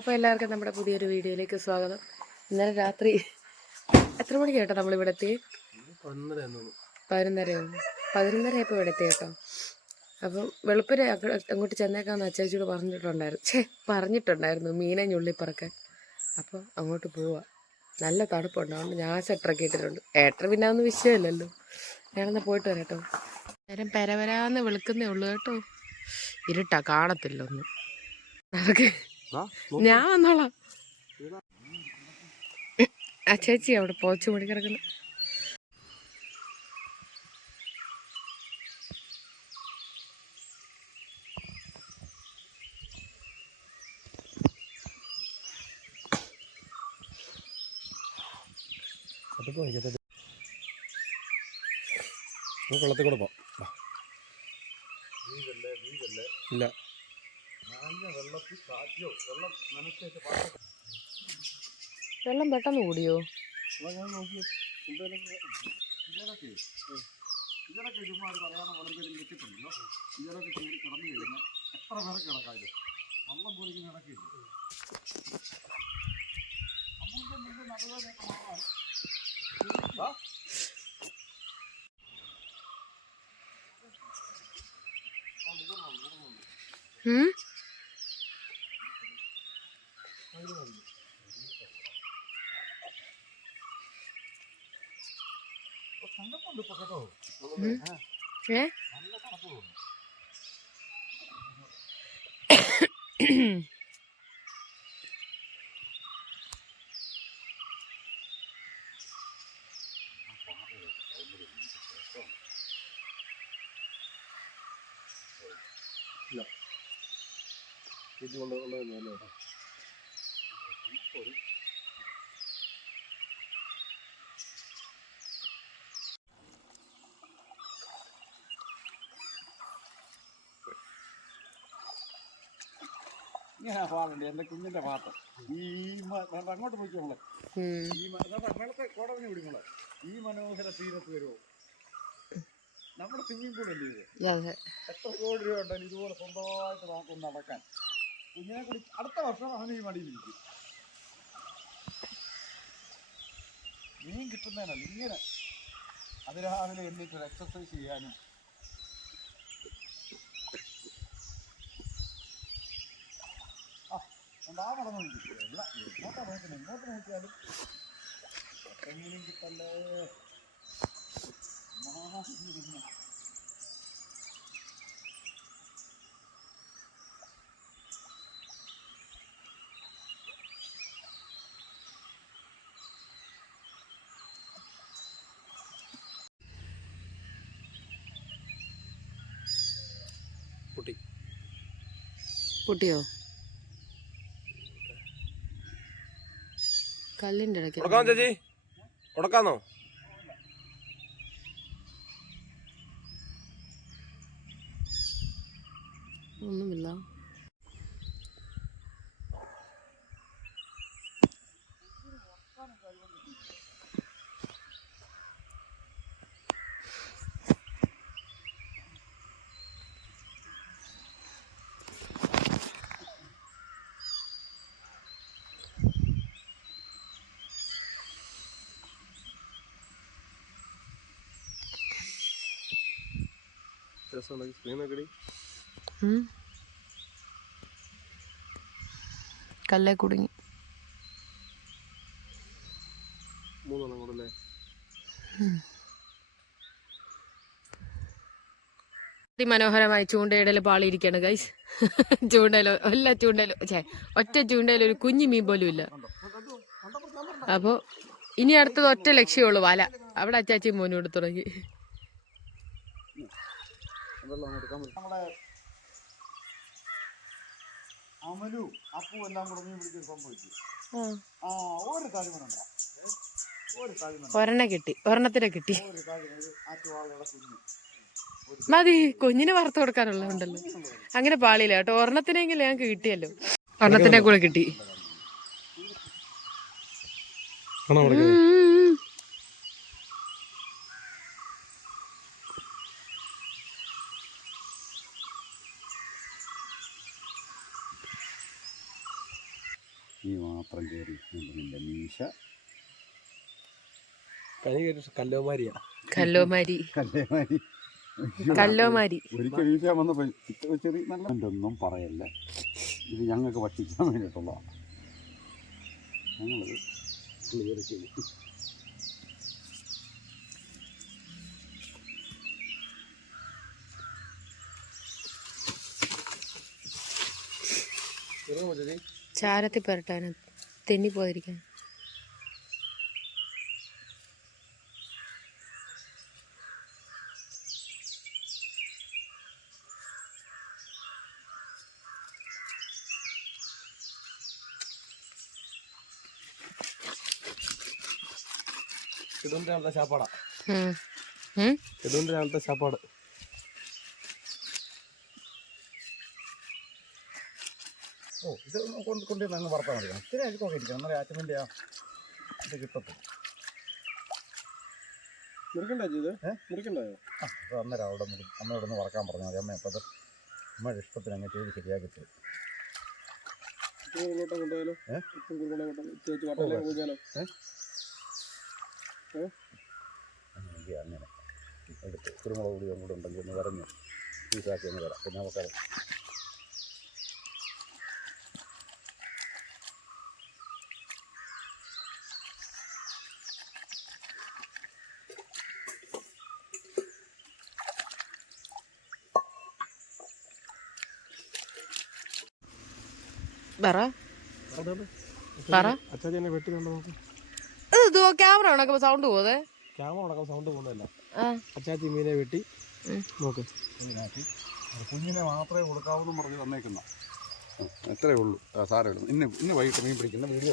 അപ്പോൾ എല്ലാവർക്കും നമ്മുടെ പുതിയൊരു വീഡിയോയിലേക്ക് സ്വാഗതം. ഇന്നലെ രാത്രി എത്ര മണിക്ക് കേട്ടോ നമ്മളിവിടെ എത്തി? 11:30 ഇപ്പോൾ ഇവിടെ എത്തി കേട്ടോ. അപ്പം വെളുപ്പിനെ അങ്ങോട്ട് ചെന്നേക്കാന്ന് അച്ചാച്ചിയോട് പറഞ്ഞിട്ടുണ്ടായിരുന്നു മീനെ ഞുള്ളിപ്പറക്കാൻ. അപ്പോൾ അങ്ങോട്ട് പോവാം. നല്ല തണുപ്പുണ്ട്, അതുകൊണ്ട് ഞാൻ സ്വെറ്ററൊക്കെ ഇട്ടിട്ടുണ്ട്. ഏട്ടർ പിന്നെ ഒന്നും വിഷയമില്ലല്ലോ. ഞാനൊന്ന് പോയിട്ട് വരാം കേട്ടോ. നേരം പെരവരാന്ന് വെളുക്കുന്നേ ഉള്ളൂ കേട്ടോ. ഇരുട്ടാ, കാണത്തില്ല ഒന്നും. അതൊക്കെ ഞാൻ വന്നോളാം. ആ ചേച്ചി അവിടെ പോച്ചു മണി കിടക്കുന്നു. വെള്ളത്തിൽ കൂടെ പോവാം. ഇല്ല, വെള്ളം പെട്ടെന്ന് കൂടിയോ? ഇതിലൊക്കെ ചുമ്മാ പറയാതെ വളരെയും വെച്ചിട്ടുണ്ടല്ലോ. ഇതിലൊക്കെ കയറി കിടന്നു കഴിഞ്ഞാൽ എത്ര പേർക്ക് കിടക്കാതെ വെള്ളം പോലും നടക്കില്ല. തണുപ്പുണ്ട് ഇപ്പൊ കേട്ടോ. നല്ല തണുപ്പുണ്ട്. ഇങ്ങനെ പാടുണ്ട് എന്റെ കുഞ്ഞിന്റെ പാട്ട്. ഈ അങ്ങോട്ട് പോയിക്കോ നമ്മളെ. ഈ മേളത്തെ കോടതിന് പിടിക്കുമ്പോളെ ഈ മനോഹര തീരത്ത് വരുമോ? നമ്മുടെ സ്വിമ്മിംഗ് പൂൾ അല്ലേ ഇത്? എത്ര കോടി രൂപ ഉണ്ടല്ലോ ഇതുപോലെ സ്വന്തമായിട്ട് നമുക്കൊന്ന് നടക്കാൻ. കുഞ്ഞിനെ കൂടി അടുത്ത വർഷം അവന് ഈ മടിയിലിരിക്കും. മീൻ കിട്ടുന്നതിനല്ല, ഇങ്ങനെ അതിരാവിലെ എണ്ണീറ്റ് ഒരു എക്സസൈസ് ചെയ്യാനും. ആ പടം നോക്കില്ല, എങ്ങോട്ടാ നോക്കുന്നത്? എങ്ങോട്ട് നോക്കിയാലും എങ്ങനെയും കിട്ടല്ലേ. പൊട്ടിയോ? കല്ലിൻ്റെ ഇടയ്ക്ക് ചേച്ചി ഉടക്കാന്നോ? ഒന്നുമില്ല. കല്ലേ കുടുങ്ങി. മനോഹരമായി ചൂണ്ടയിടൽ പാളിയിരിക്കാണ് ഗൈസ്. ചൂണ്ടയിലോ ഒറ്റ ചൂണ്ടയിലോ ഒരു കുഞ്ഞു മീൻ പോലും ഇല്ല. അപ്പോൾ ഇനി അടുത്തത് ഒറ്റ ലക്ഷ്യമുള്ളൂ, വല. അവിടെ അച്ചാച്ചി മോനോട് തുടങ്ങി. അമലു അപ്പു എല്ലാം കൂടെ മീൻ പിടിക്കാൻ സംഭവിച്ചു. ഒരു കളിമനുണ്ടോ? ഒരെണ്ണത്തിനെ കിട്ടി. മതി, കുഞ്ഞിന് വറുത്ത് കൊടുക്കാനുള്ളതുണ്ടല്ലോ. അങ്ങനെ പാളിയില്ല കേട്ടോ. ഒരെണ്ണത്തിനെങ്കിലും ഞങ്ങൾക്ക് കിട്ടിയല്ലോ. ഒരെണ്ണത്തിനെ കൂടെ കിട്ടി. ഈ മാത്രം കയറി നിന്റെ മീശ കല്ലോമാരി ഒരിക്കൽ വീശാൻ വന്നപ്പോൾ ചെറിയ നല്ല ഒന്നും പറയല്ല. ഇത് ഞങ്ങൾക്ക് ഭക്ഷിക്കാൻ വേണ്ടിയിട്ടുള്ളതാണ്. ഞങ്ങളത് ക്ലിയർ ചെയ്തു. ചാരത്തിൽ പുരട്ടാനും തെന്നി പോയിരിക്കാൻ. രാവിലത്തെ ചാപ്പാടാ. രാവിലത്തെ ചാപ്പാട്. ഓ ഇത് കൊണ്ടുവന്ന് അങ്ങ് വറുത്താൽ മതി. ഇത്തിരി അഴുക്കൊക്കെ ഇരിക്കണം. എന്നാലും ആറ്റമിൻ്റെ ആ ഇത് കിട്ടത്തും. മുറിക്കണ്ടായോ? മുറിക്കണ്ടായോ? ആ അത് അന്നേരം അവിടെ അമ്മയോട് ഒന്ന് വറക്കാൻ പറഞ്ഞാൽ മതി. അമ്മ അപ്പോൾ അത് അമ്മയുടെ ഇഷ്ടത്തിന് അങ്ങ് ചെയ്ത് ശരിയാക്കി തരും. കൊണ്ടുപോയാലോ? അങ്ങനെ എടുത്ത് കുരുമുളക് പൊടി അങ്ങോട്ട് ഉണ്ടെങ്കിൽ ഒന്ന് വരഞ്ഞ് പീസാക്കി ഒന്ന് തരാം. പിന്നെ നമുക്കത് അച്ഛനെ വെട്ടി കൊണ്ട് നോക്കും. ക്യാമറ ഉണക്കുമ്പോ സൗണ്ട് പോവേ. ക്യാമറ ഉണക്കാൻ സൗണ്ട് പോകുന്നതല്ല. അച്ചാച്ചി മീനെ വെട്ടി നോക്ക്. ഇതിനകത്ത് കുഞ്ഞിനെ മാത്രമേ കൊടുക്കാവൂന്ന് പറഞ്ഞ് തന്നേക്കുന്ന എത്രയേ ഉള്ളൂ. സാരമില്ല. ഇന്ന് വൈകിട്ട് മീൻ പിടിക്കുന്ന വീഡിയോ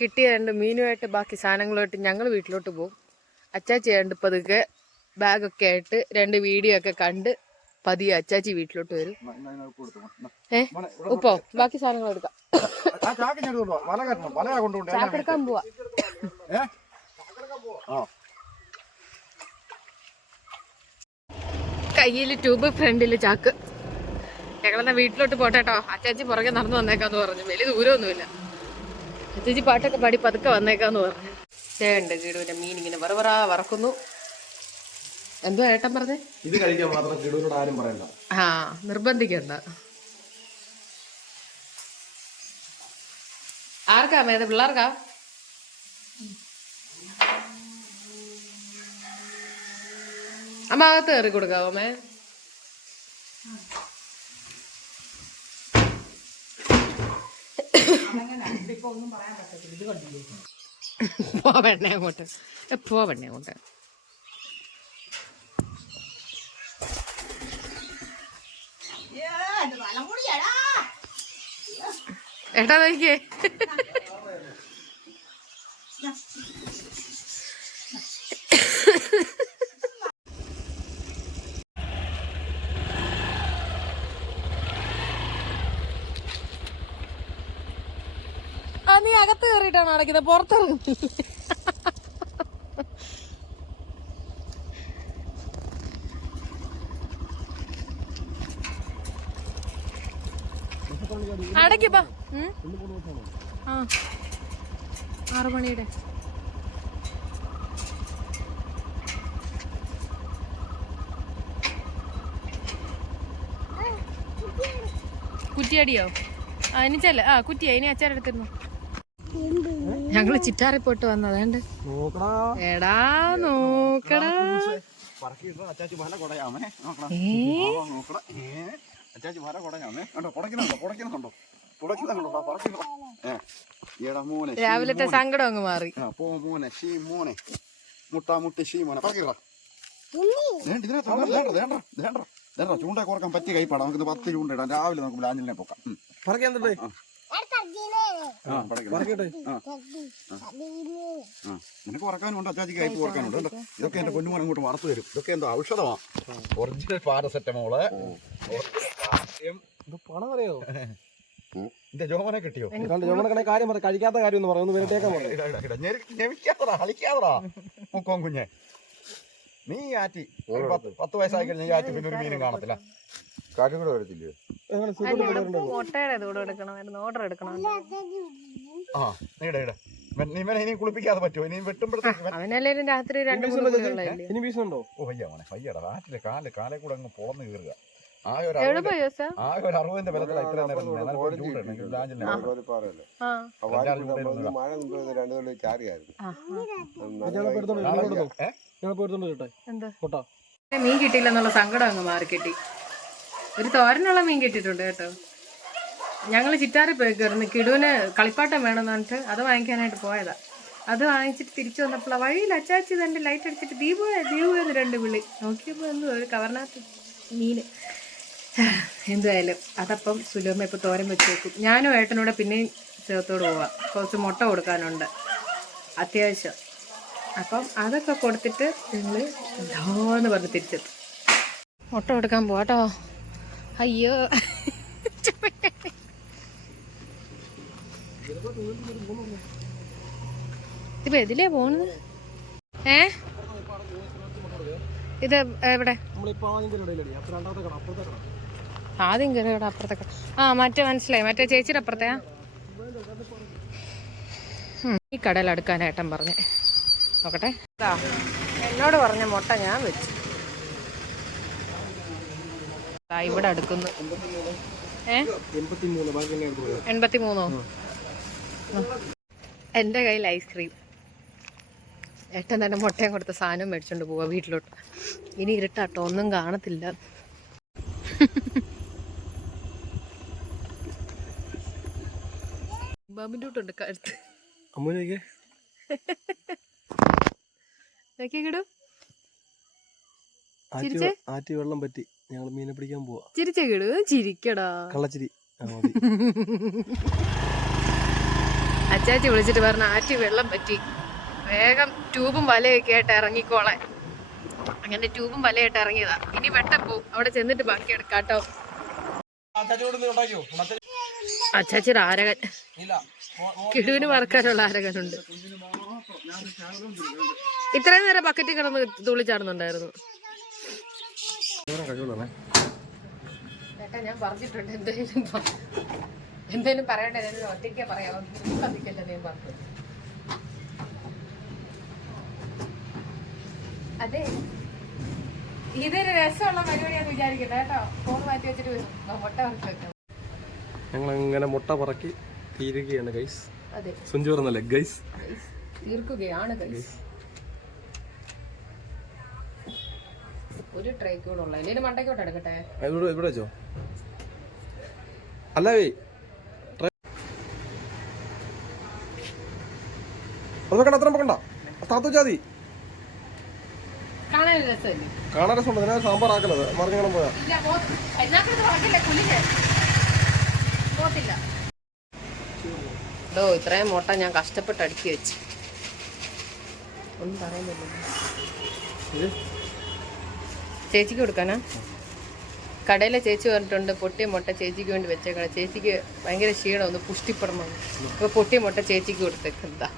കിട്ടിയ 2 മീനുമായിട്ട് ബാക്കി സാധനങ്ങളുമായിട്ട് ഞങ്ങൾ വീട്ടിലോട്ട് പോകും. അച്ചാച്ചി ആയിട്ട് പതുക്കെ ബാഗൊക്കെ ആയിട്ട് 2 വീഡിയോ ഒക്കെ കണ്ട് പതിയെ അച്ചാച്ചി വീട്ടിലോട്ട് വരും. ഉപ്പോ ബാക്കി സാധനങ്ങൾ എടുക്കാം. ചാക്കെടുക്കാൻ പോവാ. കയ്യില് ട്യൂബ്, ഫ്രണ്ടില് ചാക്ക്. ഞങ്ങളെന്നാ വീട്ടിലോട്ട് പോട്ടെട്ടോ. അച്ചാച്ചി പുറകെ നടന്നു വന്നേക്കാന്ന് പറഞ്ഞു. വലിയ ദൂരമൊന്നുമില്ല. അച്ചാച്ചി പാട്ടൊക്കെ പാടി പതുക്കെ വന്നേക്കാന്ന് പറഞ്ഞു. ഉണ്ട് കീടുവിന്റെ മീൻ ഇങ്ങനെ വറക്കുന്നു. എന്തോ ഏട്ടൻ പറഞ്ഞേ? ഇത് കഴിക്കാൻ മാത്രം കിടുവിനോട് ആരും പറയണ്ട. ആ നിർബന്ധിക്കണ്ട. ആർക്കാ മേത്? പിള്ളേർക്കാ? അമ്മ അകത്ത് കയറി കൊടുക്കാവോ മേ? പോവണ്ണേ അങ്ങോട്ട്, പോവണ്ണേ അങ്ങോട്ട്. ഏട്ടാ നോക്കിയേ. ആ നീ അകത്ത് കയറിയിട്ടാണ് അടയ്ക്കുന്നത്, പുറത്തിറങ്ങി. അടയ്ക്കപ്പാ. 6 മണിയുടെ കുറ്റിയടിയോ? ഇനി ചെല്ല. കുറ്റിയാ. ഇനി അച്ചാരെടുത്തിരുന്നു. ഞങ്ങള് ചിറ്റാറി പോയിട്ട് വന്നതേണ്ട. എടാ നോക്കടാ. അച്ചാച്ചി മല കൊടയാമേ. അച്ചാച്ചി മല കൊടയാമേ. കണ്ടോ കുടയ്ക്കുന്നുണ്ടോ? രാവിലത്തെ സങ്കടം അങ്ങ് മാറി. മോനെ ഷീ മോനെ മുട്ടി ഷീ മോനെ പറക്കിടാ. ഇതിനകത്ത് ചൂണ്ട കുറക്കാൻ പറ്റിയ കൈപ്പാടാ. നമുക്ക് 10 ചൂണ്ട ഇടാം. രാവിലെ നമുക്ക് ലാഞ്ചിലിനെ പൊക്കാം. നിനക്ക് പറക്കാനുണ്ട്, അച്ചാച്ചിക്ക് കൈപ്പ് കുറക്കാനുണ്ട്. ഇതൊക്കെ എന്റെ പൊന്നുമോൻ അങ്ങോട്ട് വറുത്തു തരും. ഇതൊക്കെ എന്തോ ഔഷധമാണ്. Original paracetamol. പണം അറിയോ? എന്റെ ജോമനെ കിട്ടിയോ? ജോമനെ കാര്യം പറ. കഴിക്കാത്ത കാര്യം ഒന്ന് പറഞ്ഞു. കളിക്കാതറാ മുക്കോൻ കുഞ്ഞെ. നീ ആറ്റി 10 വയസ്സായി കഴിഞ്ഞ ആറ്റി പിന്നെ ഒരു മീനും കാണത്തില്ല. കാറ്റുകൂടെ വരത്തില്ലയോ? മുട്ടയുടെ കൂടെ എടുക്കണമായിരുന്നു, ഓർഡർ എടുക്കണം. ആ നീടാ ഇവനെ ഇനി കുളിപ്പിക്കാതെ പറ്റുമോ? ഇനി വെട്ടുമ്പോഴത്തേക്ക് അവനല്ലേലും രാത്രി 2-3 ഇനി വീശുന്നുണ്ടോ? ഓ വയ്യടാ നാട്ടിലെ കാലെ കൂടെ അങ്ങ് പൊളന്ന് കയറുക. ആകെ ഒരു എവിടെ പോയി ജോസ? ആകെ ഒരു 60ന്റെ ബലത്തിലാണ് ഇത്ര നേരം മീൻ കിട്ടിയില്ലെന്നുള്ള സങ്കടം അങ്ങ് മാറി കിട്ടി. ഒരു തോരനുള്ള മീൻ കിട്ടിയിട്ടുണ്ട് കേട്ടോ. ഞങ്ങൾ ചിറ്റാറി പോയി കയറുന്നു. കിടുവിന് കളിപ്പാട്ടം വേണമെന്ന് പറഞ്ഞിട്ട് അത് വാങ്ങിക്കാനായിട്ട് പോയതാ. അത് വാങ്ങിച്ചിട്ട് തിരിച്ചു വന്നപ്പോൾ വഴിയിൽ അച്ചാച്ചി തന്നെ ലൈറ്റ് അടിച്ചിട്ട് ദീപു എന്ന് 2 വിളി. നോക്കിയപ്പോൾ എന്തോ ഒരു കവറിനകത്ത് മീന്. എന്തായാലും അതപ്പം സുലോമ ഇപ്പോൾ തോരൻ വെച്ച് വെക്കും. ഞാനും ഏട്ടനൂടെ പിന്നെയും ചേർത്തോട് പോവാം. കുറച്ച് മുട്ട കൊടുക്കാനുണ്ട് അത്യാവശ്യം. അപ്പം അതൊക്കെ കൊടുത്തിട്ട് ഞങ്ങൾ ധോന്ന് പറഞ്ഞ് തിരിച്ചെത്തും. മുട്ട കൊടുക്കാൻ പോവാട്ടോ. അയ്യോ ഇപ്പൊ എതിലേ പോണത്? ഇത് എവിടെ? ആദ്യം കയറിയുടെ അപ്പുറത്തെ കട. മറ്റേ മനസ്സിലായി, മറ്റേ ചേച്ചിയുടെ അപ്പുറത്തെയാ. ഈ കടയിൽ അടുക്കാനേട്ടൻ പറഞ്ഞേ. നോക്കട്ടെ. എന്നോട് പറഞ്ഞ മുട്ട ഞാൻ വെച്ചു. ഇവിടെ അടുക്കുന്നു. 83. എൻ്റെ കയ്യിൽ ഐസ്ക്രീം. ഏട്ടൻ തന്നെ മുട്ടയും കൊടുത്ത സാധനം മേടിച്ചോണ്ട് പോവാ വീട്ടിലോട്ട്. ഇനി ഇരുട്ടാട്ടോ, ഒന്നും കാണത്തില്ല. ബാബിൻ്റെ കൂട്ടുണ്ട് കഴുത്ത്. കിടും ആറ്റി വെള്ളം പറ്റി ഞങ്ങൾ മീനെ പിടിക്കാൻ പോവാ. ചിരിച്ചേ കിടു, ചിരിക്കടാ. കള്ളച്ചിരി. അച്ചാച്ചി വിളിച്ചിട്ട് പറഞ്ഞ ആറ്റി വെള്ളം പറ്റി, വേഗം ട്യൂബും വലയൊക്കെ ആയിട്ട് ഇറങ്ങിക്കോളെ. അങ്ങനെ ട്യൂബും വലയായിട്ട് ഇറങ്ങിയതാ. ഇനി വെട്ടപ്പോ അവിടെ ചെന്നിട്ട് ബാക്കി എടുക്കാട്ടോ. അച്ചാച്ചിയുടെ ആരകൻ, കിടുവിന് വറക്കാനുള്ള ആരകനുണ്ട്. ഇത്രയും നേരം ബക്കറ്റിൽ കിടന്ന് തുള്ളിച്ചാടുന്നുണ്ടായിരുന്നു. ഏട്ടാ ഞാൻ പറഞ്ഞിട്ടുണ്ട് എന്തേലും പറയണ്ടേ, ഒറ്റയ്ക്ക് പറയാമോ? പറഞ്ഞു. അതെ, ഇതൊരു രസമുള്ള പരിപാടിയാന്ന് വിചാരിക്കട്ടെ കേട്ടോ. ഫോൺ മാറ്റി വെച്ചിട്ട് മുട്ട വറുത്ത് വെക്കാം. ഞങ്ങൾ അങ്ങനെ മുട്ട പറക്കി തീരുകയാണ് ഗൈസ്. അതെ, സുഞ്ചോറുന്നല്ലേ ഗൈസ്, തീർക്കുകയാണ് ഗൈസ്. ഒരു ട്രൈ കൂടെ ഉള്ള എന്റെ മണ്ടയ്ക്കോട്ട് എടുക്കട്ടെ. ഇവിടെ വെച്ചോ. അല്ലേ അത്ര പോകണ്ട, താത്തുച്ചാതി കാണാൻ രസമല്ലേ? കാണാൻ രസമുണ്ട്. ഞാൻ സാമ്പാർ ആക്കലത് മറിഞ്ഞോളം പോയാ ഡോ. ഇത്രയും മുട്ട ഞാൻ കഷ്ടപ്പെട്ട് അടുക്കി വെച്ച്. ഒന്നും പറയുന്നില്ല. ചേച്ചിക്ക് കൊടുക്കാനാ? കടയിലെ ചേച്ചി പറഞ്ഞിട്ടുണ്ട് പൊട്ടിയ മുട്ട ചേച്ചിക്ക് വേണ്ടി വെച്ചേക്കണം. ചേച്ചിക്ക് ഭയങ്കര ക്ഷീണം, ഒന്ന് പുഷ്ടിപ്പെടണം. അപ്പൊ പൊട്ടിയ മുട്ട ചേച്ചിക്ക് കൊടുത്തേക്കെന്താ.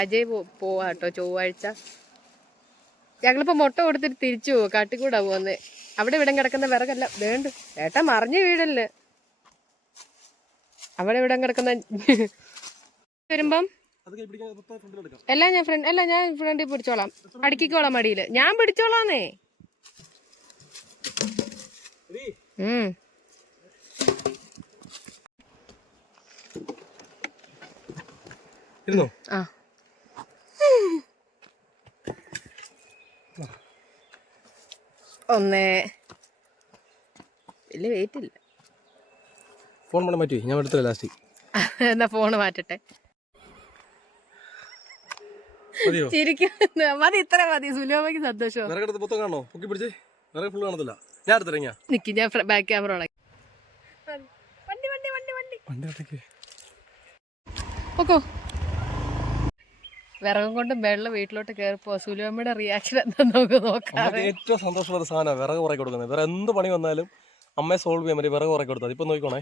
അജയ് പോവാട്ടോ ചൊവ്വാഴ്ച. ഞങ്ങളിപ്പോ മുട്ട കൊടുത്തിട്ട് തിരിച്ചു പോവും. കാട്ടിക്കൂടാ പോന്നെ. അവിടെ ഇവിടെ കിടക്കുന്ന വിറകല്ല വേണ്ട ഏട്ടാ, മറിഞ്ഞ വീടല്ലേ. അവിടെ ഇവിടെ കിടക്കുന്ന വരുമ്പം എല്ലാം ഞാൻ ഫ്രണ്ടിൽ പിടിച്ചോളാം. അടുക്കിക്കോളാം മടിയില്. ഞാൻ പിടിച്ചോളാന്നേ. ആ ഒന്നേ വലിയ വെയിറ്റ് ഇല്ല. ഫോൺ പണം മാറ്റി ഞാൻ എടുത്തില്ല ലാസ്റ്റ്. എന്നാ ഫോണ് മാറ്റട്ടെ. ചിരിക്കുന്ന മതി, ഇത്ര മതി. സുലോമയ്ക്ക് സന്തോഷം. മൊത്തം കാണോ? പൊക്കി പിടിച്ചേ. വിറക് ഫുള്ള് കാണത്തില്ല. ഞാൻ എടുത്തിറങ്ങിയാ നിക്ക്, ഞാൻ ബാക്ക് ക്യാമറ ഓണാക്കി. ഓക്കോ വിറകും കൊണ്ട് വെള്ളം വീട്ടിലോട്ട് കയറിപ്പോ. സുലോമയുടെ റിയാക്ഷൻ എന്താ നമുക്ക് നോക്കാം. ഏറ്റവും സന്തോഷമുള്ള സാധനം വിറക് കുറേ കൊടുക്കുന്നത്. വേറെ എന്ത് പണി വന്നാലും അമ്മയെ സോൾവ് ചെയ്യാൻ പറ്റും. വിറക് കുറേ കൊടുത്തത് ഇപ്പൊ നോക്കണേ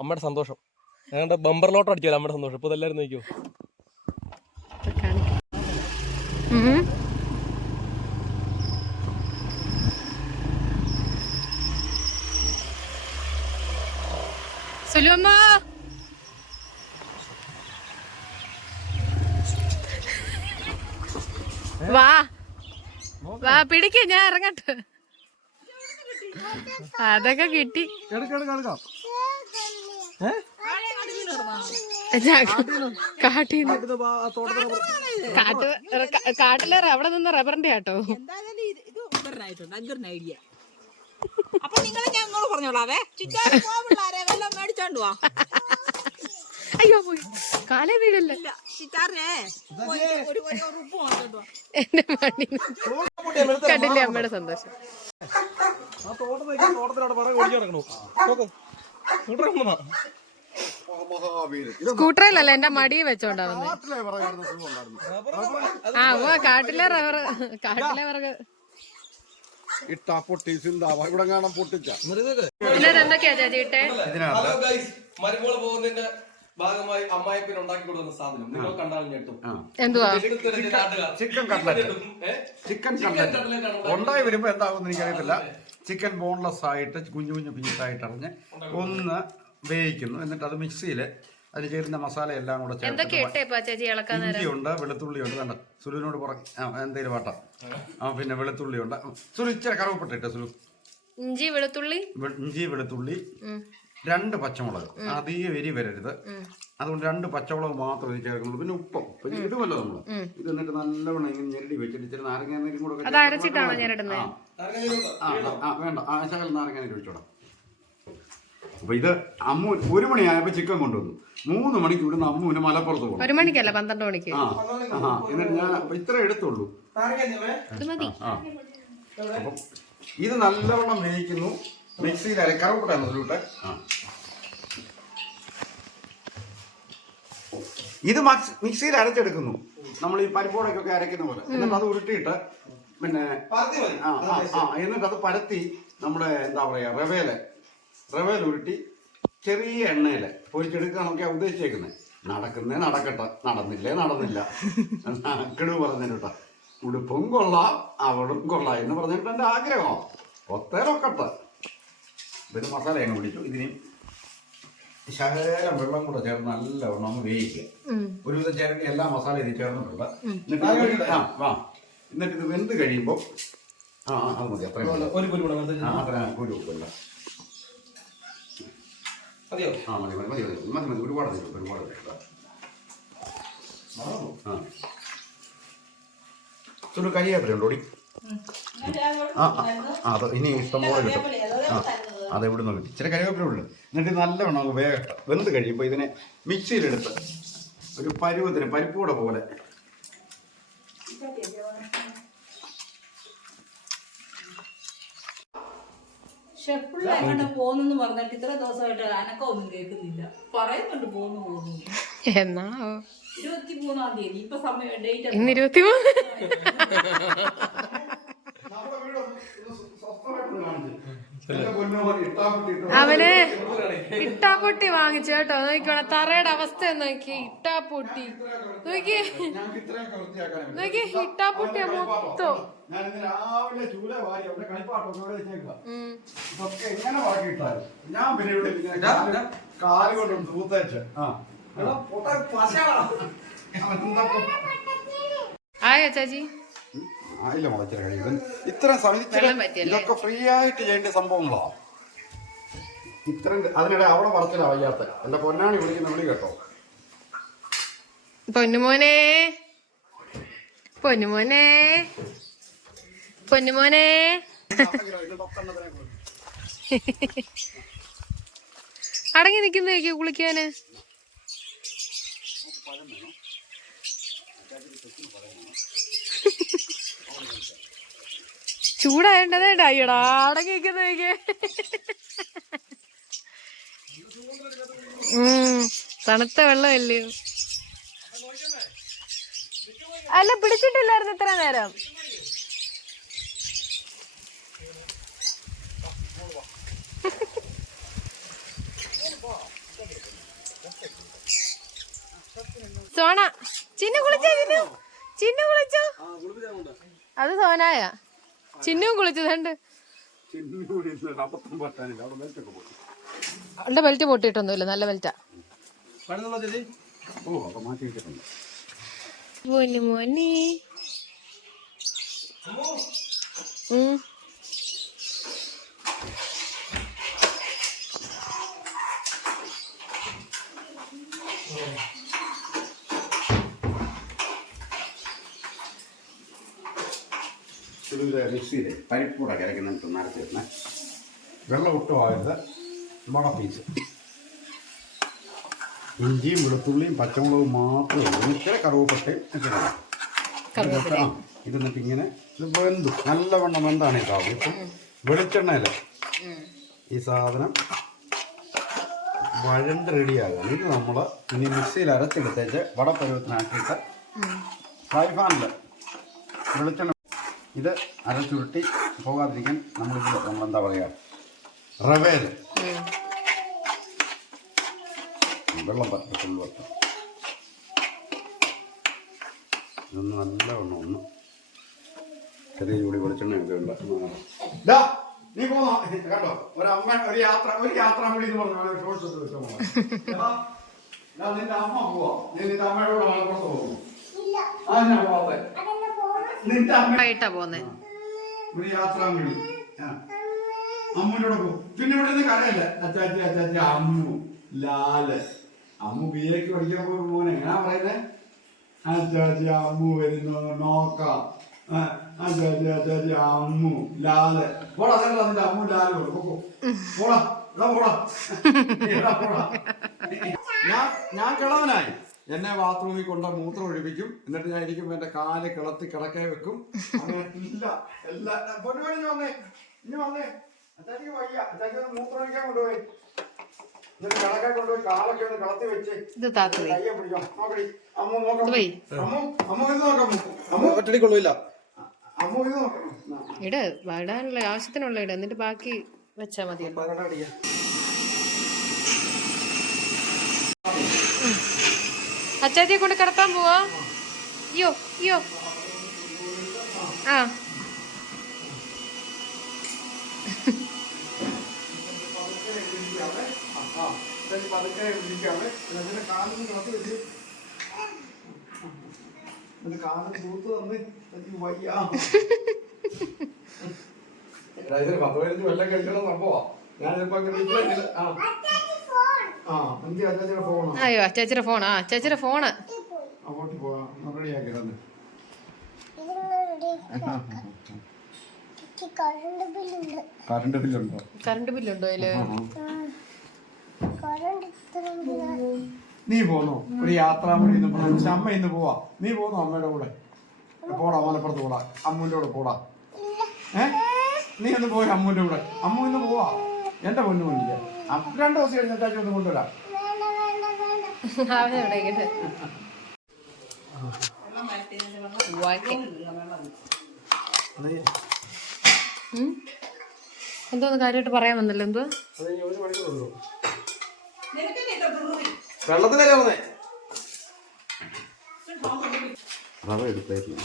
അമ്മയുടെ സന്തോഷം. ഞങ്ങളുടെ ബമ്പറിലോട്ട് അടിച്ചാലും അമ്മയുടെ സന്തോഷം. ഇപ്പൊ എല്ലാവരും നോക്കിയോ. സുലുമ്മ വാ വാ പിടിക്ക, ഞാൻ ഇറങ്ങട്ടെ. അതൊക്കെ കിട്ടി. കാട്ടിലെ അവിടെ നിന്ന് റബ്ബറിന്റെ ആട്ടോ. ഐഡിയ. അപ്പൊ നിങ്ങളെ ഞാൻ പറഞ്ഞോളാവേ, മേടിച്ചോണ്ട് പോവാ. അയ്യോ പോയി, കാലേ വീഴല്ലേ. എന്റെ മണി കണ്ടില്ലേ അമ്മയുടെ സന്തോഷം. സ്കൂട്ടറിലല്ല, എന്റെ മടിയിൽ വെച്ചോണ്ടാവുന്നത്. ആ ഓ കാട്ടിലെ റബ്ബർ, കാട്ടിലെ വിറക് ഇട്ടാ പൊട്ടി സിന്താവ ഇവിടെ കാണാൻ പൊട്ടിച്ച. എന്തൊക്കെയാ ചേച്ചി ഇട്ടേ? മരുമോള് പോകുന്നതിന്റെ ഭാഗമായി അമ്മായിപ്പിന് ഉണ്ടാക്കി കൊടുക്കുന്ന സാധനം നിങ്ങൾ കണ്ടാലും ഞെട്ടും. എന്തുവാ? Chicken cutlet. ചിക്കൻ കട്ട്ലറ്റ് ഉണ്ടായി വരുമ്പോ എന്താകുമെന്ന് എനിക്കറിയത്തില്ല. ചിക്കൻ ബോൺലെസ് ആയിട്ട് കുഞ്ഞു കുഞ്ഞു പീസായിട്ട് അറിഞ്ഞ് ഒന്ന് വേവിക്കുന്നു. എന്നിട്ട് അത് മിക്സിയിൽ അതിന് ചേരുന്ന മസാല എല്ലാം കൂടെ ചേർത്ത് ഇഞ്ചിയുണ്ട്, വെളുത്തുള്ളിയുണ്ട്. കണ്ട സുലുവിനോട് എന്തേലും വാട്ട. പിന്നെ വെളുത്തുള്ളിയുണ്ട്. സുലു ഇച്ചിരി കറുവപ്പെട്ടിട്ട് സുലു. ഇഞ്ചി വെളുത്തുള്ളി 2 പച്ചമുളക്. അധികം എരി വരരുത്. അതുകൊണ്ട് 2 പച്ചമുളക് മാത്രം ഇത് ചേർക്കുന്നുള്ളൂ. പിന്നെ ഉപ്പം ഇടുമല്ലോ നമ്മള്. ഇത് എന്നിട്ട് നല്ലവണ്ണം ഇങ്ങനെ ഞെരടി വെച്ചിട്ട് ഇച്ചിരി നാരങ്ങാനീരും കൂടെ വേണ്ട ശകലം നാരങ്ങാനീര് ഒഴിച്ചോടാം. അപ്പൊ ഇത് അമ്മു 1 മണിയായപ്പോ ചിക്കൻ കൊണ്ടുവന്നു. 3 മണിക്ക് ഇവിടുന്ന് അമ്മുവിന് മലപ്പുറത്ത് പോകും. 1 മണിക്കല്ല 12 മണിക്ക്. എന്നിട്ട് ഞാൻ ഇത്ര എടുത്തുള്ളൂ. അപ്പൊ ഇത് നല്ലവണ്ണം വേവിക്കുന്നു. മിക്സിയിൽ കറുവപ്പെട്ടാണ് ഇതിലൂടെ. ഇത് മിക്സിയിൽ അരച്ചെടുക്കുന്നു. നമ്മൾ ഈ പരിപ്പോടൊക്കെ അരയ്ക്കുന്ന പോലെ. എന്നിട്ട് അത് ഉരുട്ടിയിട്ട് പിന്നെ എന്നിട്ട് അത് പരത്തി നമ്മുടെ എന്താ പറയാ റവേല ഉരുട്ടി ചെറിയ എണ്ണയില് പൊരിച്ചെടുക്കാന്നൊക്കെയാ ഉദ്ദേശിച്ചേക്കുന്നത്. നടക്കട്ടെ, നടന്നില്ല. കിടു പറഞ്ഞിട്ടാ ഉടുപ്പും കൊള്ളാം അവളും കൊള്ളാം എന്ന് പറഞ്ഞിട്ട് എന്റെ ആഗ്രഹമാണ്. ഒത്തേലൊക്കട്ടെ. പിന്നെ മസാല അങ്ങ് പിടിച്ചു. ഇതിന് ശകലം വെള്ളം കൂടെ ചേർന്ന് നല്ലവണ്ണം ഒന്ന് വേവിക്കുക. ഒരുവിധം ചേർന്ന് എല്ലാ മസാല ഇതിൽ ചേർന്നിട്ടുണ്ട്. എന്നിട്ട് ഇത് വെന്ത് കഴിയുമ്പോൾ അത് മതി. അത്രയും കുരുവല്ല. മതി ഒരുപാട് ചുരു കരിയേപ്പിലുണ്ടോടി? അത് ഇനി ഇഷ്ടംപോലെ കിട്ടും. അതെവിടെ നിന്ന് കിട്ടി. ഇച്ചിരി കരിവേപ്പിലുള്ളു. എന്നിട്ട് നല്ലവണ്ണം നമുക്ക് വേഗം വെന്ത് കഴിയുമ്പോൾ ഇതിനെ മിക്സിയിലെടുത്ത് ഒരു പരുവത്തിന് പരിപ്പൂടെ പോലെ പോന്നു പറഞ്ഞിട്ട് ഇത്ര ദിവസമായിട്ട് അനക്കമൊന്നും കേൾക്കുന്നില്ല. പറയുന്നുണ്ട് പോകുന്നു. 23-ാം തീയതി. ഇപ്പൊ സമയം ഡേറ്റ് ഇന്ന് 23. അവന് ഇട്ടാപ്പൊട്ടി വാങ്ങിച്ചു കേട്ടോ. നോക്കിക്കോണെ തറയുടെ അവസ്ഥ നോക്കി. ഇട്ടാപ്പൊട്ടി നോക്കി ഇട്ടാപ്പൊട്ടിയ മൊത്തം. ആയോ ചേച്ചി? ആയില്ല മുളച്ചിര കഴിയും. ഇതൊക്കെ ഫ്രീ ആയിട്ട് ചെയ്യേണ്ട സംഭവങ്ങളാണ്. ഇത്രയും അതിനിടെ അവിടെ പറച്ചില്ല വയ്യാത്ത എന്റെ പൊന്നാണി വിളിക്കുന്ന വിളി കേട്ടോ. പൊന്നുമോനെ അടങ്ങി നിൽക്കുന്നേക്ക് കുളിക്കാന്. ചൂടായേണ്ടതേണ്ടായിടാ. അടങ്ങി നിൽക്കുന്നേക്ക്. തണുത്ത വെള്ളമല്ലേ. അല്ല പിടിച്ചിട്ടില്ലായിരുന്നു ഇത്ര നേരം. സോണ ചിന്നു കുളിച്ചോ? ചിന്നു കുളിച്ചോ? അത് സോനായ. ചിന്നും കുളിച്ചതുണ്ട്. അവളുടെ ബെൽറ്റ് പൊട്ടിയിട്ടൊന്നുമില്ല, നല്ല ബെൽറ്റാ. ഓ അപ്പൊ മാറ്റി വെച്ചിട്ടുണ്ട്. മോനെ മോനെ. ഇത് മിക്സിയിലെ പരിപ്പൂടെ കിടക്കുന്നിട്ട് നരച്ചിരുന്ന വെള്ളം ഒട്ടുമാകരുത്. മുള പീസ്, ഇഞ്ചിയും വെളുത്തുള്ളിയും പച്ചമുളകും മാത്രമേ ഉള്ളൂ. ഇച്ചിരി കറുവപ്പട്ടയും ഇച്ചിരി ഇത് എന്നിട്ട് ഇങ്ങനെ ഇത് വെന്തു നല്ലവണ്ണം വെന്താണ് ഈ സാധനം. ഇപ്പം വെളിച്ചെണ്ണയിൽ ഈ സാധനം വഴണ്ട് റെഡിയാകുകയാണ്. ഇത് നമ്മൾ ഇനി മിക്സിയിൽ അരച്ചെടുത്തേച്ച് വടപ്പരുവത്തിനാക്കിയിട്ട് ഫ്രൈ പാനിൽ വെളിച്ചെണ്ണ ഇത് അരച്ചുരുട്ടി പോകാതിരിക്കാൻ നമ്മളെന്താ പറയുക, റവേൽ വെള്ളം ഫുൾ വെക്കും. ഇതൊന്ന് നല്ലവണ്ണം ഒന്ന് ചെറിയ ചൂടി വെളിച്ചെണ്ണയൊക്കെ ഉണ്ട്. നീ പോന്നോ കേട്ടോ, ഒരു യാത്രാമൊഴി എന്ന് പറഞ്ഞു ഷോർട്സ് വെച്ചോ. നിന്റെ അമ്മ പോവാ, നീ നിന്റെ അമ്മയോട് മലപ്പുറത്ത് പോകും. അതിനാ പോവാതെ നിന്റെ അമ്മ പോന്നെ ഒരു യാത്രാമൊഴി. അമ്മൂടെ പോകും. പിന്നെ ഇവിടെ നിന്ന് കരയല്ലേ അച്ചാച്ചി അച്ചാച്ചി അമ്മു ലാല്. അമ്മു ബിയിലേക്ക് പഠിക്കാൻ പോയി മോനെ എങ്ങനാ പറയുന്നേ? അച്ചാച്ചി അമ്മു വരുന്നു നോക്കാം. അച്ചാച്ചി അച്ചാച്ചി അമ്മു ലാല്. പോടാ അതല്ല നിന്റെ അമ്മു ലാല് പോടാ പോടാ. ഞാൻ കിളവനായി. എന്നെ ബാത്റൂമിൽ കൊണ്ട് മൂത്രം ഒഴിപ്പിക്കും. എന്നിട്ട് ഞാൻ ഇരിക്കുമ്പോ എന്റെ കാല് കിളത്തി കിടക്കേ വെക്കും. അങ്ങനെ എല്ലാ പൊന്നുപണി ഇനി വന്നേ അച്ചാച്ചിക്ക് വയ്യ. അച്ചാച്ചി ഒന്ന് മൂത്രം ഒഴിക്കാൻ കൊണ്ടുപോയി. എന്നിട്ട് കിടക്കാൻ കൊണ്ടുപോയി കാലൊക്കെ ഒന്ന് കിളത്തി വെച്ച് കയ്യെ പിടിക്കാം. നോക്കടി അമ്മ നോക്കാം. അമ്മ ഇത് നോക്കാം. അമ്മ ഒറ്റടി കൊള്ളൂല്ല. അമ്മ ഇത് നോക്കാം. ഇട് ഇടാനുള്ള ആവശ്യത്തിനുള്ള ഇട, എന്നിട്ട് ബാക്കി വെച്ചാ മതി. അച്ചാച്ചിയെ കൊണ്ട് കിടത്താൻ പോവാ. അയ്യോ അയ്യോ. ആ അയ്യോ അച്ചാച്ചിയുടെ ഫോൺ. ആ അച്ചാച്ചിയുടെ ഫോണ് കറണ്ട് ബില്ലുണ്ടോ? കറണ്ട് ബില്ലുണ്ടോ അതില്? നീ പോന്നോ ഒരു യാത്രാമൊഴി? അമ്മ ഇന്ന് പോവാ. നീ പോന്നോ അമ്മയുടെ കൂടെ? പോടാ മലപ്പുറത്ത് പോടാ, അമ്മൂന്റെ കൂടെ പോടാ. നീ ഒന്ന് പോയി അമ്മൂന്റെ കൂടെ. അമ്മു ഇന്ന് പോവാ. എന്റെ പൊന്നു കൊണ്ടില്ല. 2 ദിവസം കഴിഞ്ഞിട്ടാക്കി ഒന്ന് കൊണ്ടുവരാം. എന്തോന്ന് കാര്യമായിട്ട് പറയാൻ വന്നല്ലോ? എന്തോ വെള്ളത്തിലല്ലേ വന്നേ? റവ എടുത്തായിരുന്നു.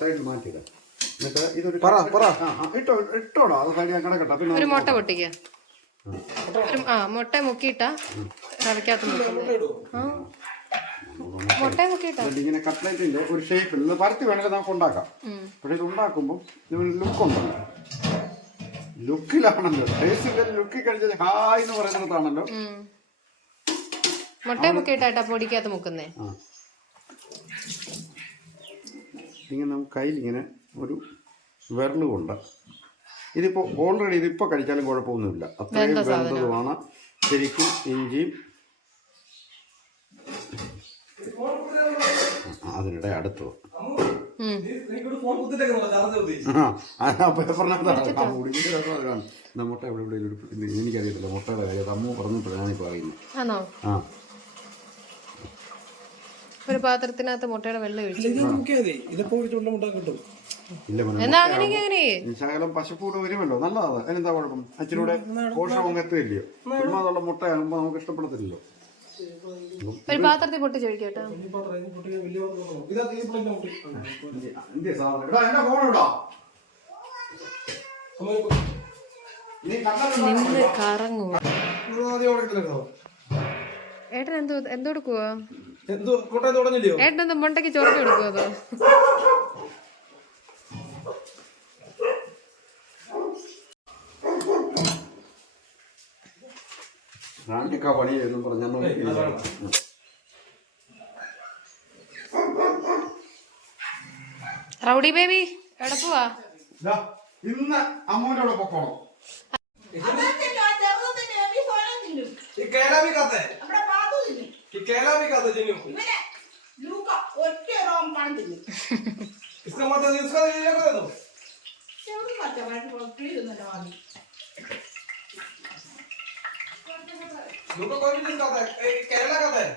സൈഡിൽ മാറ്റിയിടാം. എന്നിട്ട് ഇതൊരു ഇട്ടോടാ. അത് സൈഡിൽ കിടക്കട്ടെ. പിന്നെ ഒരു മുട്ട പൊട്ടിക്ക. മുട്ട മുക്കിയിട്ടാ റവയ്ക്കകത്ത് മുട്ട മുക്കിയിട്ടാ ഇങ്ങനെ കട്ട്ലറ്റിന്റെ ഒരു ഷേപ്പിൽ പരത്തി വേണമെങ്കിൽ നമുക്ക് ഉണ്ടാക്കാം. പക്ഷെ ഇത് ഉണ്ടാക്കുമ്പോൾ ഇതിന് ലുക്കുണ്ടല്ലോ. ലുക്കിലാണല്ലോ ടേസ്റ്റ്. ലുക്കി കഴിച്ചാൽ ഹായ് എന്ന് പറയുന്നിടത്താണല്ലോ. മുട്ട മുക്കിയിട്ടാ പൊടിക്കകത്ത് മുക്കുന്നേ. ഇങ്ങനെ നമുക്ക് കയ്യിൽ ഇങ്ങനെ ഒരു വിരല് കൊണ്ട് ഇതിപ്പോ ഓൾറെഡി ഇതിപ്പോ കഴിച്ചാലും കുഴപ്പമൊന്നുമില്ല. അത്രയും വെന്തതുമാണ്. ശരിക്കും ഇഞ്ചിയും അതിനിടെ അടുത്തത് മുട്ട എവിടെ എനിക്കറിയത്തില്ല. മുട്ടയുടെ കാര്യം അമ്മ പറഞ്ഞപ്പോഴാണ് ഞാനിപ്പോ അറിയുന്നത്. ഒരു പാത്രത്തിനകത്ത് മുട്ടയുടെ വെള്ളം ഒഴിച്ചു. ശകലം പശുപ്പൂട് വരുമല്ലോ, നല്ലതാണ്. അതിനെന്താ കുഴപ്പം? അച്ഛനൂടെ പോഷകം എത്തില്ലയോ? ചുമ്മാ അതുള്ള മുട്ടയാകുമ്പോ നമുക്ക് ഇഷ്ടപ്പെടത്തില്ലല്ലോ. ഒരു പാത്രത്തിൽ പൊട്ടിച്ചൊഴിക്കട്ടോ. എന്റെ ഫോൺ ഇടാ. നീ കണ്ണൊക്കെ നിന്ന് കറങ്ങുക. ആദ്യം അവിടെ ഇട്ടില്ലായിരുന്നോ? ഏട്ടൻ എന്തെടുക്കുവാ? എന്തോ കോട്ടയം തുടങ്ങില്ലയോ? ഏട്ടൻ എന്താ മണ്ടയ്ക്ക് ചൊറക്കി കൊടുക്കുവോ അതോ? റാണിയൊക്കെ പണി ചെയ്യുന്നു പറഞ്ഞു. റൗഡി ബേബി എവിടെ പോവാ? ഇന്ന് അമ്മൂന്റെ അവിടെ പൊക്കോണം. ഈ കേലാമി കാത്തേ, ഈ കേലാമി കാത്തേ ജിന്നു. इसका मतलब इसका ये कर दो. लुका कोई भी नहीं खाता है, केरला खाता है.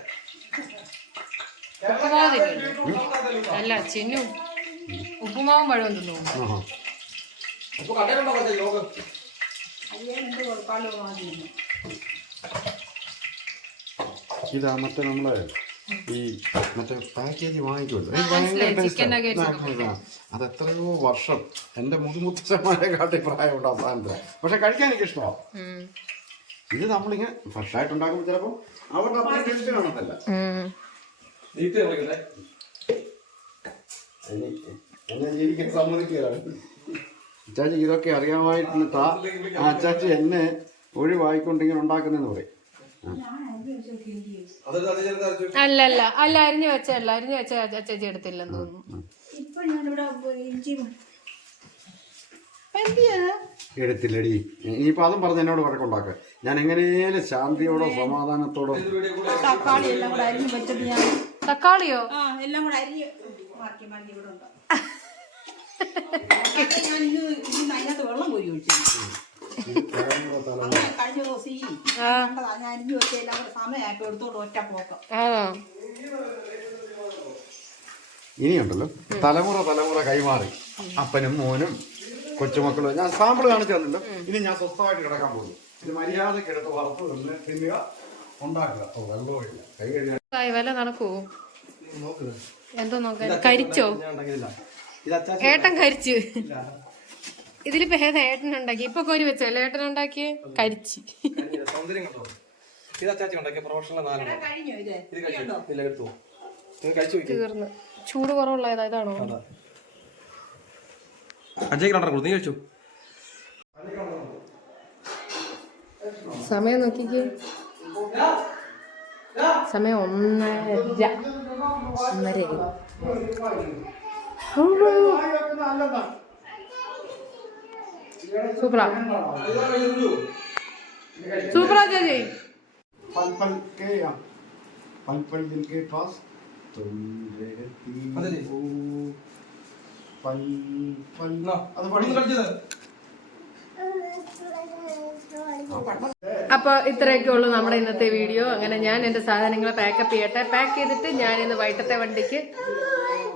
അല്ല ചിന്നു ഉപ്പുമാവും പഴവും തിന്നു. वो काटे ना खाता योग. ഇതാ മറ്റേ നമ്മളെ ഈ മറ്റേ പാക്കേജ് വാങ്ങിക്കുമല്ലോ, ഇത് മനസ്സിലായി, ഭയങ്കര ചിക്കൻ ടേസ്റ്റാണ്. അത് എത്രയോ വർഷം എൻ്റെ മുതുമുത്തച്ഛന്മാരെ കാട്ടി പ്രായമുണ്ട് ആ സാധനത്തിന്. പക്ഷെ കഴിക്കാൻ എനിക്ക് ഇഷ്ടമാണ്. ഇത് നമ്മളിങ്ങനെ ഫ്രഷ് ആയിട്ട് ഉണ്ടാക്കുമ്പോൾ ചിലപ്പോൾ അവരുടെ അത്ര ടേസ്റ്റ് കാണത്തില്ല. എന്നെ ജീവിക്കാൻ സമ്മതിക്കുകയാണ്. അച്ചാച്ചി ഇതൊക്കെ അറിയാമായിട്ടാ ആ അച്ചാച്ചി എന്നെ ഒഴിവായിക്കൊണ്ടിങ്ങനെ ഉണ്ടാക്കുന്നതെന്ന് പറയും. അല്ല അരിഞ്ഞു വെച്ച ചേച്ചി എടുത്തില്ലെന്ന് തോന്നുന്നു. എടുത്തില്ലടി. ഇനിയിപ്പോ അതും പറഞ്ഞ് എന്നോട് വഴക്കുണ്ടാക്കുക. ഞാൻ എങ്ങനെയും ശാന്തിയോടോ സമാധാനത്തോടോ. തക്കാളി എല്ലാം കൂടെ അരിഞ്ഞ് വെച്ചിട്ട് ഞാൻ തക്കാളിയോ? എല്ലാം കൂടെ അരിഞ്ഞ് മാറ്റി ഇവിടെ ഉണ്ടോ. ഞാൻ ഇന്ന് അതിനകത്ത് വെള്ളം കോരി ഒഴിച്ചു. കഴിഞ്ഞ ദിവസം ഞാൻ അരിഞ്ഞു വെച്ച എല്ലാം കൂടെ സമയമായിട്ട് എടുത്തോണ്ട് ഒറ്റ പോക്കം. ഇനിയുണ്ടല്ലോ തലമുറ കൈമാറി അപ്പനും മോനും കൊച്ചുമക്കളും. ഞാൻ സാമ്പിൾ കാണിച്ചു തന്നില്ല. ഇനി ഞാൻ സ്വസ്ഥമായിട്ട് കിടക്കാൻ പോകുന്നു. ഇത് മര്യാദക്ക് എടുത്ത് വറുത്ത് നിന്ന് തിന്നുക, ഉണ്ടാക്കുക. വെള്ളമില്ല, കൈ കഴുകാൻ വില നടക്കുവോ? എന്തോ നോക്കാൻ കരിച്ചോ? ഏട്ടൻ കരിച്ചു. ഇതിലിപ്പോ ഏതാ ഏട്ടൻ ഉണ്ടാക്കി? ഇപ്പൊ കോരി വെച്ചല്ലേ ഏട്ടൻ ഉണ്ടാക്കി കരിച്ച്. സൗന്ദര്യം കണ്ടോ? ഇത് അച്ചാച്ചി ഉണ്ടാക്കിയ പ്രൊഫഷണൽ നാലെണ്ണം. കഴിഞ്ഞോ ഇത്? ഇത് കഴിച്ചോ? ഇല്ല, എടുത്തോ. നിങ്ങൾ കഴിച്ചു നോക്കി. തീർന്ന്. ചൂട് കുറവുള്ള ഇതാണോ? അജയ് കണ്ടാ നീ കഴിച്ചു. സമയം നോക്കിക്കേ. സമയം 1:30. സൂപ്പറാ ചേച്ചി. पल दिल के पास तुम रहती हो, पल पल അത് പഠിച്ചു. അപ്പോൾ ഇത്രയൊക്കെ ഉള്ളൂ നമ്മുടെ ഇന്നത്തെ വീഡിയോ. അങ്ങനെ ഞാൻ എൻ്റെ സാധനങ്ങൾ പാക്കപ്പ് ചെയ്യട്ടെ. പാക്ക് ചെയ്തിട്ട് ഞാൻ ഇന്ന് വൈകിട്ടത്തെ വണ്ടിക്ക്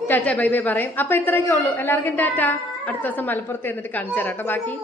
ടാറ്റ ബൈ ബൈ പറയും. അപ്പോൾ ഇത്രയൊക്കെ ഉള്ളൂ. എല്ലാവർക്കും ടാറ്റ. അടുത്ത ദിവസം മലപ്പുറത്ത് എന്നിട്ട് കാണിച്ചു തരാം കേട്ടോ ബാക്കി.